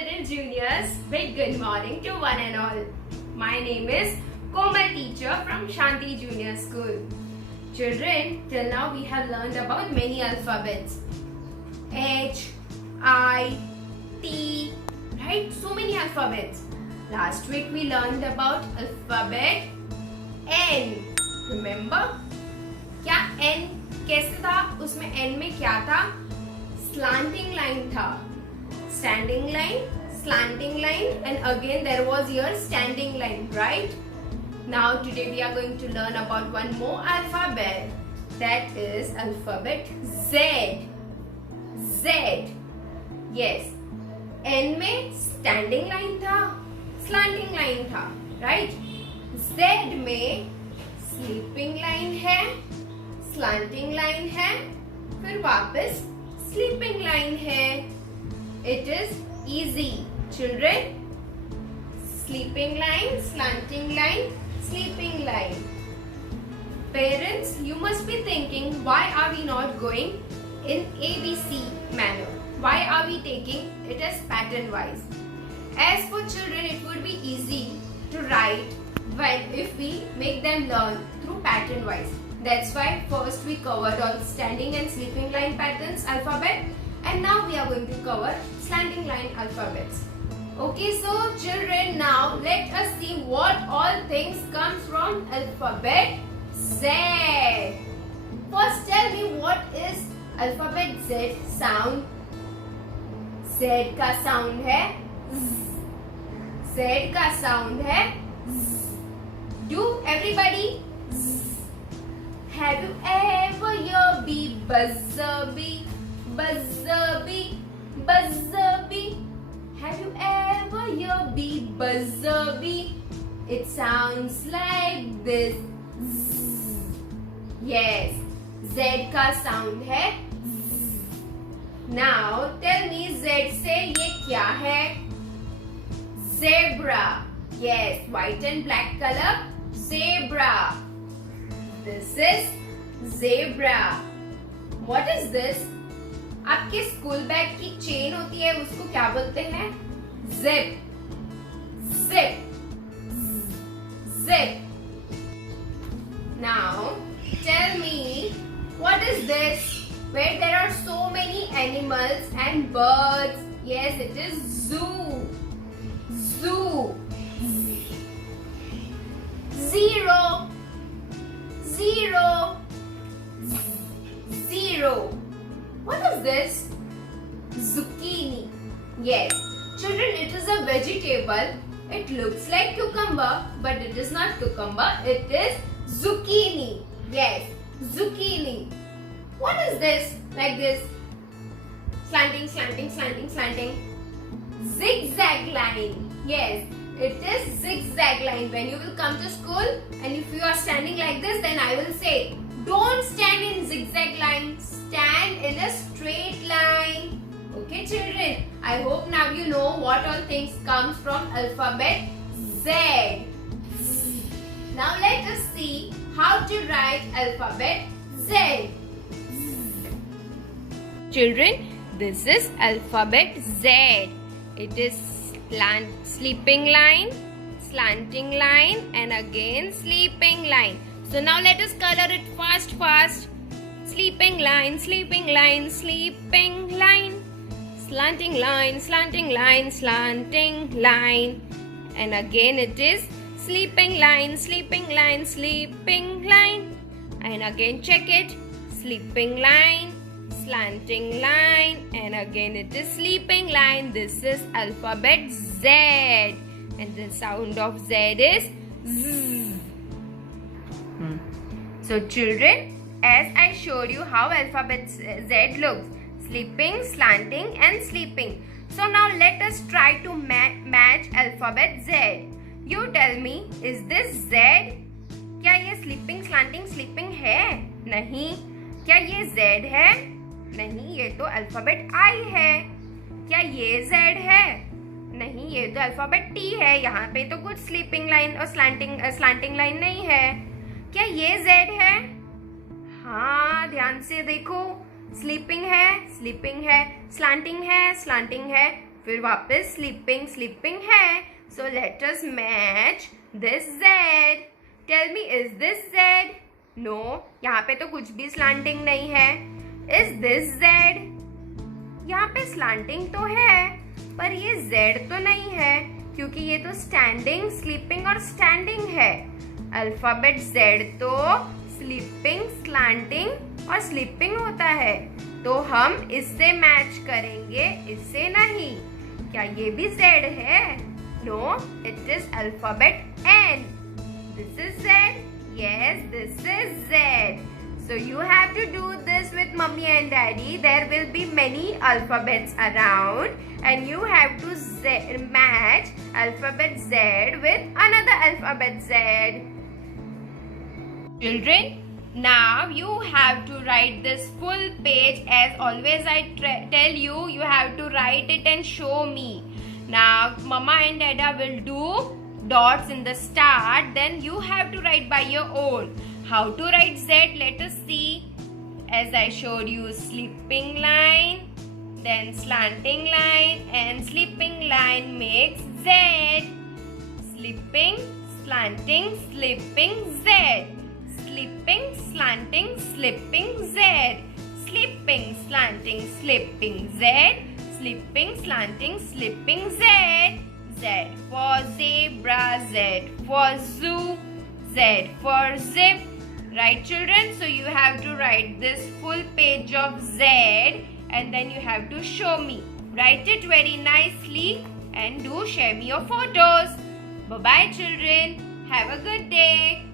little juniors, big good morning to one and all. My name is Komal, teacher from Shanti Junior School. Children, till now we have learned about many alphabets. H, I, T, right? So many alphabets. Last week we learned about alphabet N. Remember? क्या N कैसे था? उसमें N में क्या था? Slanting line था. Standing line, slanting line, and again there was your standing line, right? Now today we are going to learn about one more alphabet. That is alphabet Z. Z. Yes. N में standing line था, slanting line था, right? Z में sleeping line है, slanting line है, फिर वापस sleeping line है. It is easy, children. Sleeping line, slanting line, sleeping line. Parents, you must be thinking, why are we not going in ABC manner? Why are we taking it as pattern wise? As for children, it would be easy to write if we make them learn through pattern wise. That's why first we covered all standing and sleeping line patterns alphabet, and now we are going to cover slanting line alphabets. Okay, so children, now let us see what all things comes from alphabet Z. First tell me, what is alphabet Z sound? Z का sound है Z. Z का sound है Z. Do everybody Z. Have you ever heard bee buzzer bee? Buzzer bee, buzzer bee. Have you ever heard bee buzzer bee? It sounds like this. Z. Yes, Z का sound है Z. Now tell me, Z से ये क्या है? Zebra. Yes, white and black color. Zebra. This is zebra. What is this? आपके school bag की chain होती है, उसको क्या बोलते हैं? Zip. Zip. Zip. Now tell me, what is this? Where there are so many animals and birds. Yes, it is zoo. Zoo. Zero. Zero. Zero. What is this? Zucchini. Yes. Children, it is a vegetable. It looks like cucumber, but it is not cucumber. It is zucchini. Yes. Zucchini. What is this? Like this. Slanting, slanting, slanting, slanting. Zigzag line. Yes. It is zigzag line. When you will come to school and if you are standing like this, then I will say, don't stand in zigzag line. Stand in a straight line. Okay, children. I hope now you know what all things comes from alphabet Z. Now let us see how to write alphabet Z. Children, this is alphabet Z. It is sleeping line, slanting line, and again sleeping line. So now let us color it fast. Sleeping line, sleeping line, sleeping line. Slanting line, slanting line, slanting line. And again it is sleeping line, sleeping line, sleeping line. And again check it. Sleeping line, slanting line, and again it is sleeping line. This is alphabet Z. And the sound of Z is Z. So children, as I showed you how alphabet Z looks, sleeping, slanting and sleeping. So now let us try to match alphabet Z. You tell me, is this Z? क्या ये sleeping, slanting, sleeping है? नहीं. क्या ये Z है? नहीं, ये तो alphabet I है. क्या ये Z है? नहीं, ये तो alphabet T है. यहाँ पे तो कुछ sleeping line और slanting line नहीं है. क्या ये Z है? हाँ, ध्यान से देखो. स्लीपिंग है, स्लीपिंग है, स्लांटिंग है, स्लांटिंग है, फिर वापस स्लीपिंग स्लीपिंग है. So let us match this Z. Tell me, is this Z? No. यहाँ पे तो कुछ भी स्लांटिंग नहीं है. Is this Z? यहाँ पे स्लांटिंग तो है पर ये Z तो नहीं है क्योंकि ये तो स्टैंडिंग, स्लीपिंग और स्टैंडिंग है. अल्फाबेट Z तो स्लीपिंग, स्लैंटिंग और स्लीपिंग होता है. तो हम इससे मैच करेंगे, इससे नहीं. क्या ये भी Z है? No, it is alphabet N. This is Z. Yes, this is Z. So you have to do this with mommy and daddy. There will be many alphabets around and you have to match alphabet Z with another alphabet Z. Children, now you have to write this full page. As always I tell you, you have to write it and show me. Now mama and dada will do dots in the start, then you have to write by your own. How to write Z? Let us see. As I showed you, sleeping line, then slanting line and sleeping line makes Z. Sleeping, slanting, slipping Z. Sleeping, slanting, slipping Z. Sleeping, slanting, slipping Z. Sleeping, slanting, slipping Z. Z for zebra, Z for zoo, Z for zip. Right, children? So you have to write this full page of Z and then you have to show me. Write it very nicely and do share me your photos. Bye-bye, children. Have a good day.